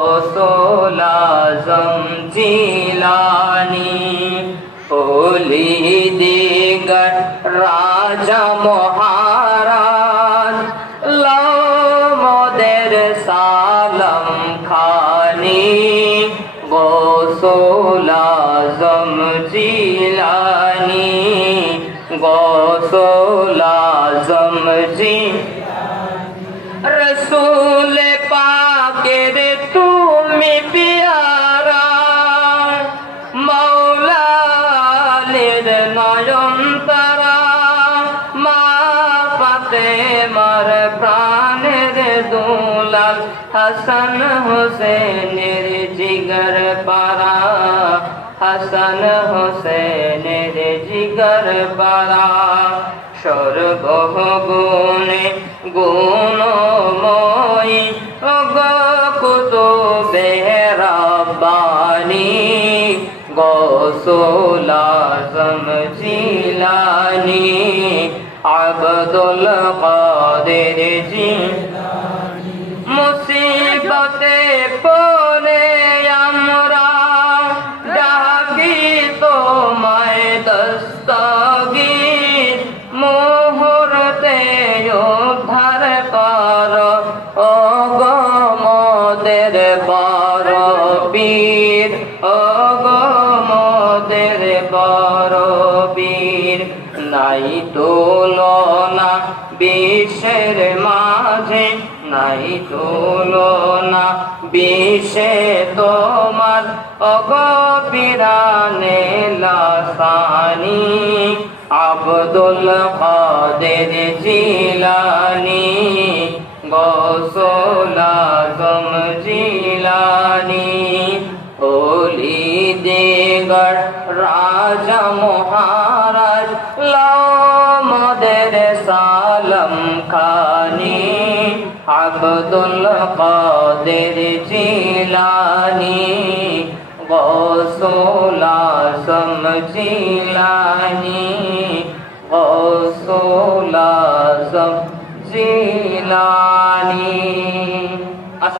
गौसुल आज़म जिलानी ओली दिगर राजा महाराज लो मोदेर सालम खानी गौसुल आज़म जिलानी गौसुल आज़म जिलानी रसूल पाकेर तुमी प्यारा मौलालिर नयन तारा मा फातेमार प्राणेर दुलाल হাসান হোসেনের জিগর পারা হাসান হোসেনের জিগর পারা সর্বগুণে গুণময়ী কুতুবে রাব্বানী গৌসুল আযম জিলানী আব্দুল কাদের জিলানী মুসিবতে পড়ে আমরা ডাকি তোমায় দস্তগীর মুহূর্তে উদ্ধার কর ও গো মোদের বড় বীর ও গো মোদের বড় বীর নাই তুলনা বিশ্বের মাঝে নাই তুলনা বিশ্বে তোমার অগপিরানে লাসানি আব্দুল কাদের জিলানী গৌসুল আযম জিলানী ওলি দিগর রাজা মহারাজ লো মোদের সালম খানি আব্দুল কাদের জিলানী গৌসুল আযম জিলানী গৌসুল আযম জিলানী।